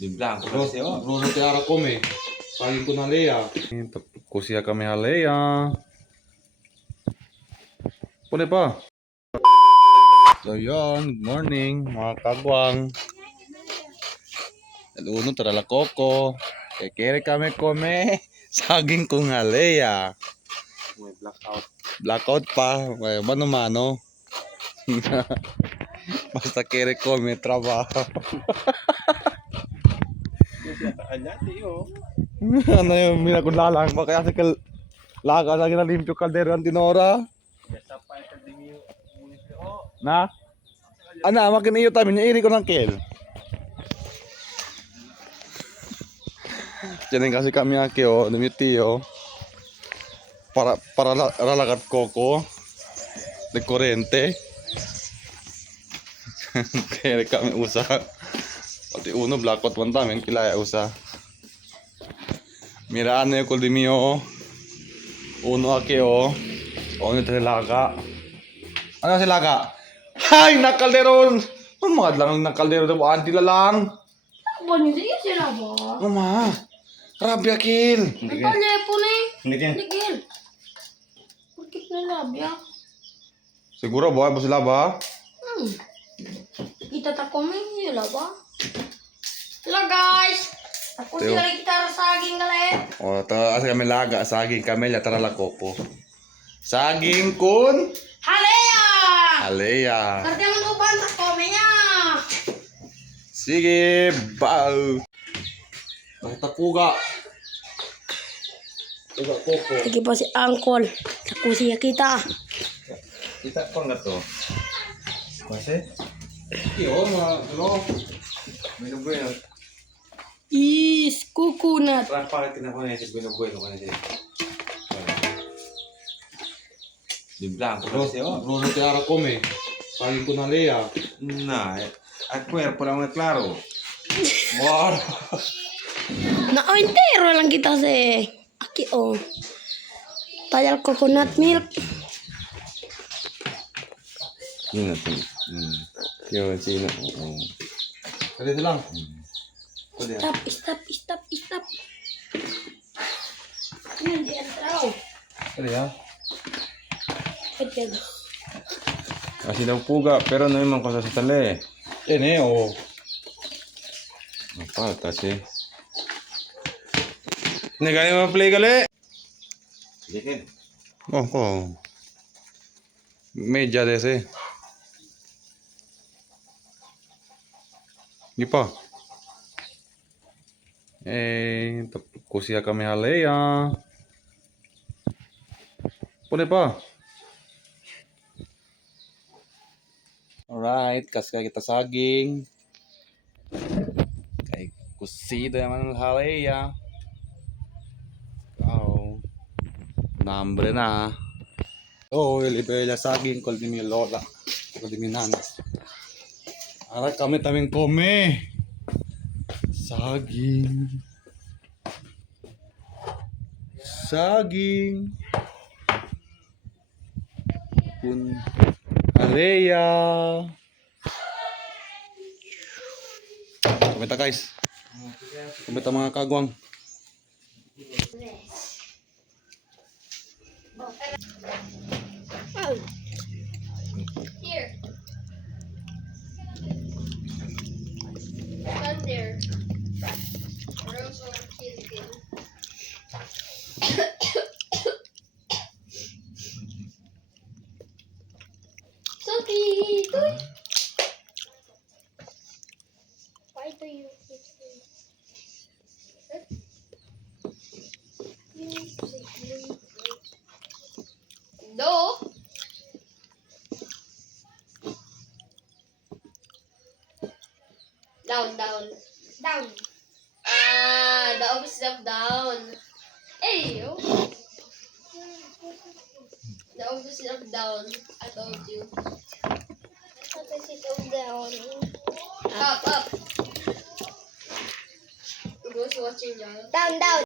Di blanco. Rosa Tiara come. Pagin ko na Lea. Kusiya kami halea. Pune pa. So yun, good morning mga kagwang. Uno tarala koko. Kekere kami kome. Saging kong halea. May blackout. Blackout pa. May mano-mano. Basta kere kome trabaho. Ano yung minakunlalang ba kaya sa laga lagi na limpyo kaldero ang tinora. Na? Ana, makin iyo tayo, iri ko ng kel. Diyan kasi kami aki o, numitiyo. Para ralagat koko. De korente. Kaya kami usa. Pati uno blackout one time, kilaya usa. Mira ano yung kuldimio. Uno aki o. Uno ito laga. Ano si laga? Hay, nakaldero! Mga lang nakaldero na buwan, tila lang. Hindi sila ba? Mama, rabia kill. Ang telepon eh. Hindi yan. Nigel. Bakit nalabya? Siguro buhay ba sila ba? Kita tak komen sila ba? Hello guys. Ako Teo. sila kita saging galit. O, taas kami laga, saging kamelya, tarala koko. Saging kun? Halea! Alea. Kasi ang uban sa komen niya. Sige, bao. Nakita puga. Puga koko. Lagi pa si Angkol. Sa kusiya kita. Kita pa nga to. Kasi? Iyo, mga ano. Binubuhay na. Is coconut. Bakit kinakuha niya si binubuhay ko kanina? Di blanco. Rosa Tiara come. Pagin ko na Lea. Na, al cuerpo era muy claro. Wow. Na entero lang kita si Aki oh. Tayal coconut milk. Yun natin. Yun, sino? Kali silang. Stop. Yan di entraw. Kali ha. Pwede. Kasi daw puga, pero ano yung mga sa tali. O. Apa, kasi. Nagali mo play gali. Dikin. Oh. Media dese. Di pa. Kusiya kami halea. Pune pa. Alright, kasi kita saging. Kay kusida naman ang halea. Oh. Nambre na. Oh, ilibela saging kol di mi lola. Kol di mi nana. Ara kami taming kome. Saging. Kun Alea. Kumita guys. Kumita mga kagwang. Here. Stand there. Or else I'll kill you. Sophie! Why do you keep saying? No. Down. The opposite of down. Hey, yo. The opposite of down. I told you. Opposite of down. Up. Who's watching y'all? Down.